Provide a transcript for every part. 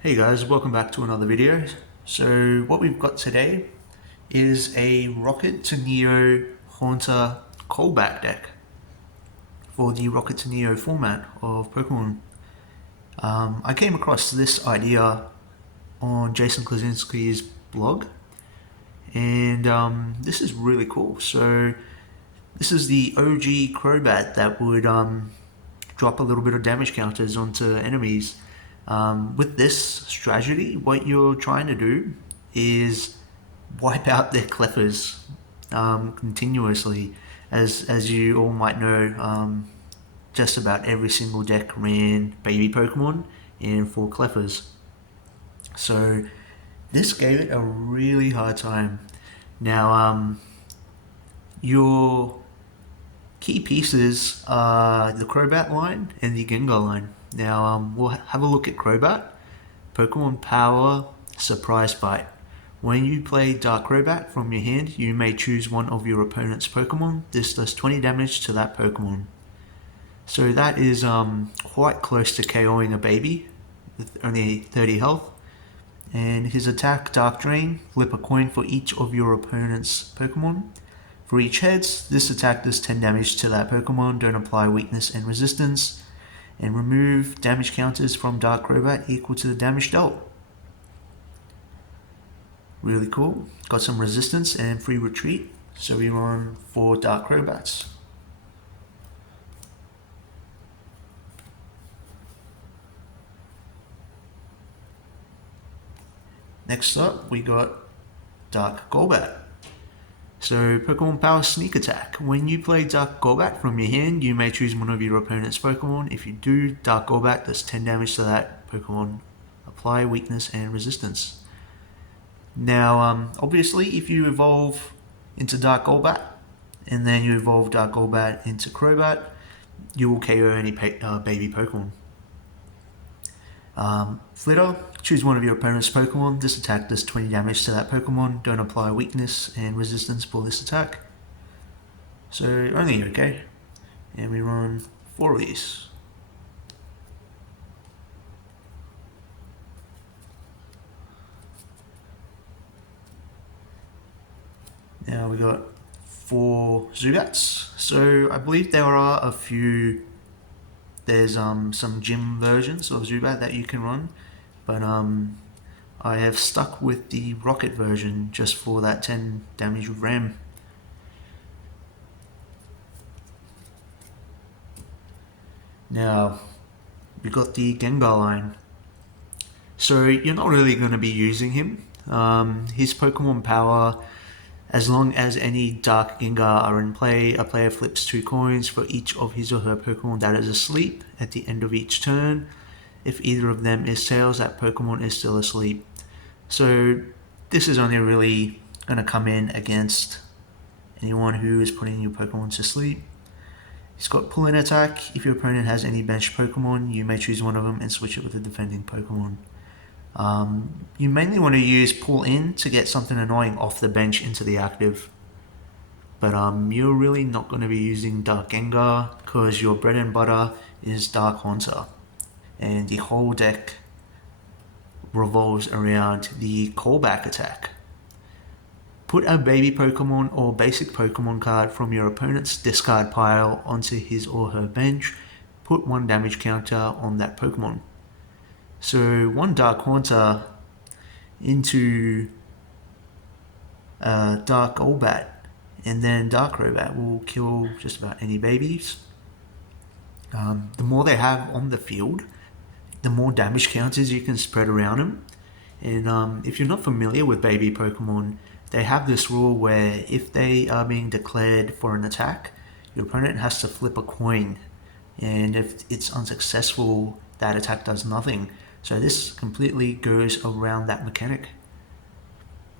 Hey guys, welcome back to another video. So what we've got today is a Rocket to Neo Haunter callback deck for the Rocket to Neo format of Pokemon. I came across this idea on Jason Klaczynski's blog, and this is really cool. So this is the OG Crobat that would drop a little bit of damage counters onto enemies. With this strategy, what you're trying to do is wipe out their Cleffers continuously. As you all might know, just about every single deck ran baby Pokemon and 4 Cleffers. So this gave it a really hard time. Now, your key pieces are the Crobat line and the Gengar line. Now we'll have a look at Crobat. Pokemon Power Surprise Bite. When you play Dark Crobat from your hand, you may choose one of your opponent's Pokemon. This does 20 damage to that Pokemon. So that is quite close to KOing a baby with only 30 health. And his attack, Dark Drain. Flip a coin for each of your opponent's Pokemon. For each heads, this attack does 10 damage to that Pokemon. Don't apply weakness and resistance. And remove damage counters from Dark Crobat equal to the damage dealt. Really cool. Got some resistance and free retreat. So we run 4 Dark Crobats. Next up, we got Dark Golbat. So, Pokemon Power Sneak Attack. When you play Dark Golbat from your hand, you may choose one of your opponent's Pokemon. If you do, Dark Golbat does 10 damage to that Pokemon. Apply weakness and resistance. Now, obviously, if you evolve into Dark Golbat, and then you evolve Dark Golbat into Crobat, you will KO any baby Pokemon. Flitter, choose one of your opponent's Pokemon. This attack does 20 damage to that Pokemon. Don't apply weakness and resistance for this attack. So only okay. And we run 4 of these. Now we got 4 Zubats. So I believe there are a few. There's some gym versions of Zubat that you can run, but I have stuck with the rocket version just for that 10 damage ram. Now we got the Gengar line. So you're not really going to be using him. His Pokemon power, as long as any Dark Gengar are in play, a player flips 2 coins for each of his or her Pokemon that is asleep at the end of each turn. If either of them is tails, that Pokemon is still asleep. So this is only really going to come in against anyone who is putting your Pokemon to sleep. He's got Pull-in Attack. If your opponent has any benched Pokemon, you may choose one of them and switch it with a defending Pokemon. You mainly want to use Pull In to get something annoying off the bench into the active. But you're really not going to be using Dark Gengar because your bread and butter is Dark Haunter. And the whole deck revolves around the callback attack. Put a baby Pokemon or basic Pokemon card from your opponent's discard pile onto his or her bench. Put 1 damage counter on that Pokemon. So 1 Dark Haunter into Dark Golbat and then Dark Crobat will kill just about any babies. The more they have on the field, the more damage counters you can spread around them. And if you're not familiar with baby Pokemon, they have this rule where if they are being declared for an attack, your opponent has to flip a coin. And if it's unsuccessful, that attack does nothing. So this completely goes around that mechanic.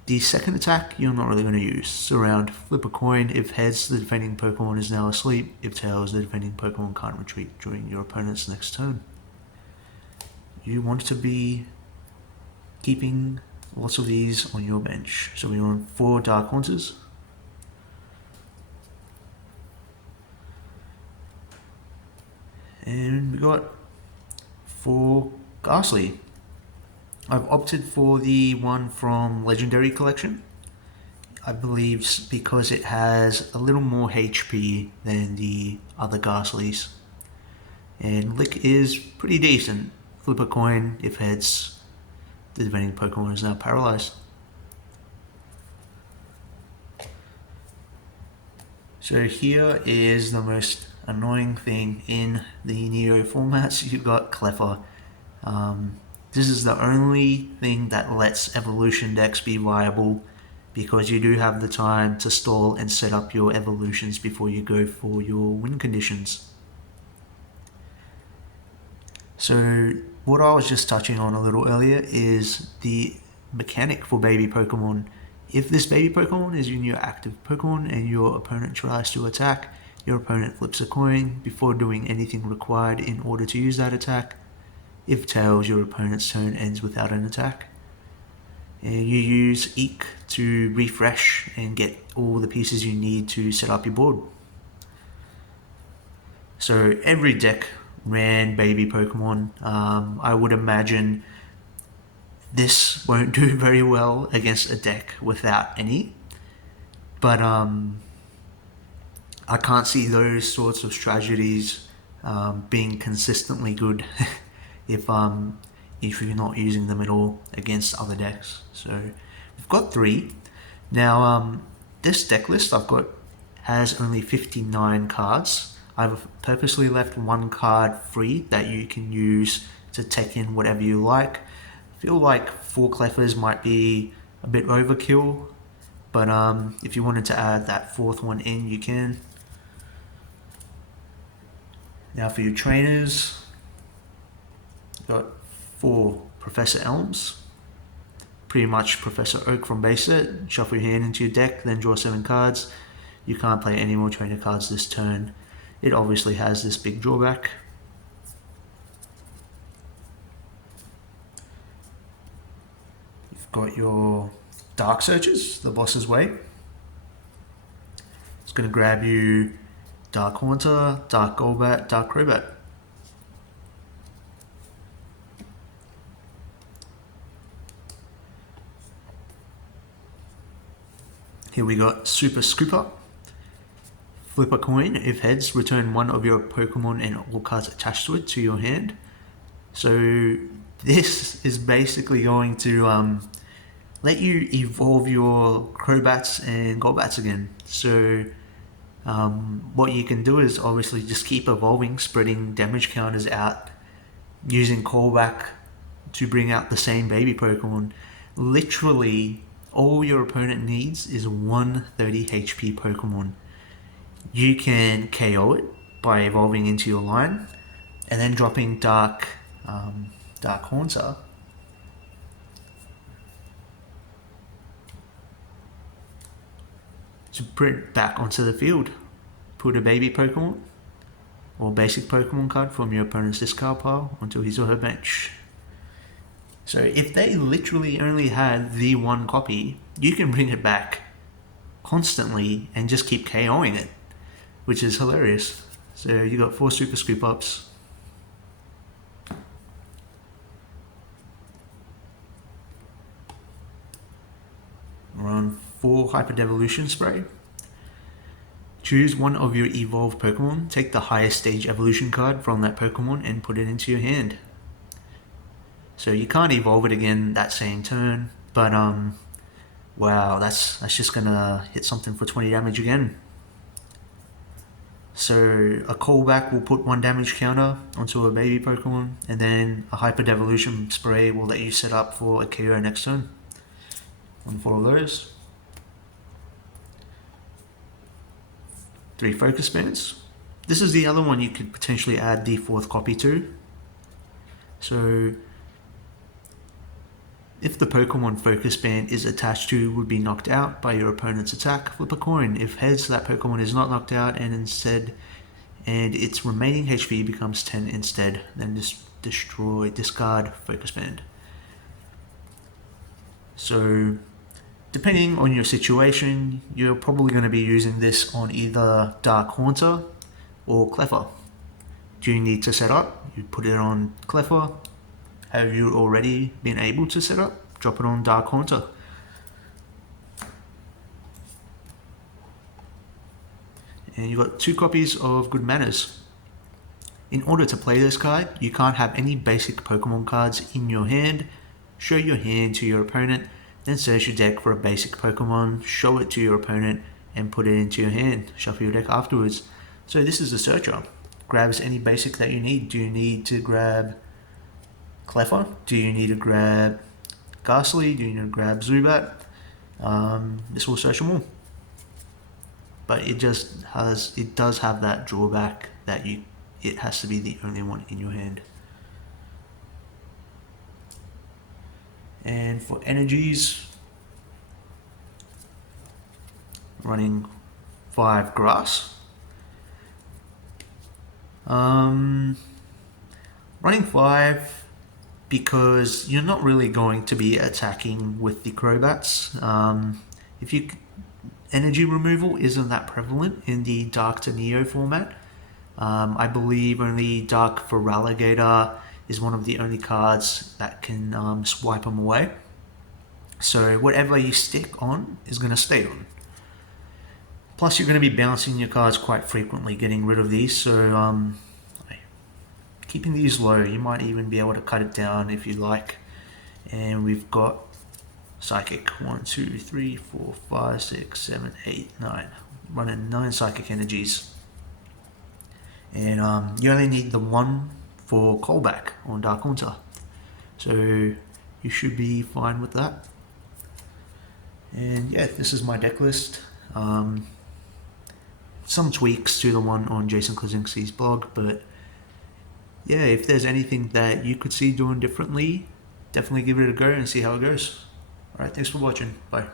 The second attack you're not really going to use. Surround, flip a coin. If heads, the defending Pokemon is now asleep. If tails, the defending Pokemon can't retreat during your opponent's next turn. You want to be keeping lots of these on your bench. So we run 4 Dark Haunters. And we got 4 Ghastly. I've opted for the one from Legendary Collection. I believe because it has a little more HP than the other Ghastlies. And Lick is pretty decent. Flip a coin if heads. The defending Pokemon is now paralyzed. So here is the most annoying thing in the Neo formats. You've got Cleffa. This is the only thing that lets evolution decks be viable, because you do have the time to stall and set up your evolutions before you go for your win conditions. So what I was just touching on a little earlier is the mechanic for baby Pokemon. If this baby Pokemon is in your active Pokemon and your opponent tries to attack, your opponent flips a coin before doing anything required in order to use that attack. If tails, your opponent's turn ends without an attack. And you use Eek to refresh and get all the pieces you need to set up your board. So every deck ran baby Pokemon. I would imagine this won't do very well against a deck without any, but I can't see those sorts of strategies being consistently good if you're not using them at all against other decks. So we've got 3 now. This deck list I've got has only 59 cards. I've purposely left 1 card free that you can use to take in whatever you like. I feel like 4 Cleffas might be a bit overkill, but if you wanted to add that 4th one in, you can. Now for your trainers, got 4 Professor Elms, pretty much Professor Oak from base set. Shuffle your hand into your deck, then draw 7 cards. You can't play any more trainer cards this turn. It obviously has this big drawback. You've got your Dark Searchers, the boss's way. It's going to grab you Dark Haunter, Dark Golbat, Dark Crobat. Here we got Super Scooper. Flip a coin. If heads, return 1 of your Pokemon and all cards attached to it to your hand. So this is basically going to let you evolve your Crobats and Golbats again. So what you can do is obviously just keep evolving, spreading damage counters out, using callback to bring out the same baby Pokemon. Literally, all your opponent needs is 130 HP Pokemon. You can KO it by evolving into your line and then dropping Dark Haunter. To bring it back onto the field. Put a baby Pokemon or basic Pokemon card from your opponent's discard pile onto his or her bench. So if they literally only had the 1 copy, you can bring it back constantly and just keep KOing it, which is hilarious. So you got 4 Super Scoop Ups. We're on 4 Hyper Devolution Spray. Choose 1 of your evolved Pokemon, take the highest stage evolution card from that Pokemon and put it into your hand. So you can't evolve it again that same turn, but wow, that's just gonna hit something for 20 damage again. So a callback will put 1 damage counter onto a baby Pokemon, and then a Hyper Devolution Spray will let you set up for a KO next turn. 4 of those. 3 Focus Bands. This is the other one you could potentially add the 4th copy to. So if the Pokemon Focus Band is attached to would be knocked out by your opponent's attack, flip a coin. If heads, that Pokemon is not knocked out and its remaining HP becomes 10 instead, then discard Focus Band. So depending on your situation, you're probably going to be using this on either Dark Haunter or Cleffa. Do you need to set up? You put it on Cleffa, have you already been able to set up, drop it on Dark Haunter. And you've got 2 copies of Good Manners. In order to play this card, you can't have any basic Pokemon cards in your hand. Show your hand to your opponent, then search your deck for a basic Pokemon, show it to your opponent, and put it into your hand. Shuffle your deck afterwards. So this is the searcher. Grabs any basic that you need. Do you need to grab Cleffa? Do you need to grab Ghastly? Do you need to grab Zubat? This will search them all. But it does have that drawback that it has to be the only one in your hand. And for energies, running 5 grass. Running 5 because you're not really going to be attacking with the Crobats. Energy removal isn't that prevalent in the Dark to Neo format. I believe only Dark Feraligatr is one of the only cards that can swipe them away. So whatever you stick on is going to stay on. Plus you're going to be bouncing your cards quite frequently, getting rid of these, so keeping these low. You might even be able to cut it down if you like. And we've got Psychic, 1, 2, 3, 4, 5, 6, 7, 8, 9. Running 9 Psychic energies. And you only need the 1 for callback on Dark Haunter. So you should be fine with that. And yeah, this is my deck list. Some tweaks to the one on Jason Klaczynski's blog, but yeah, if there's anything that you could see doing differently, definitely give it a go and see how it goes. Alright, thanks for watching. Bye.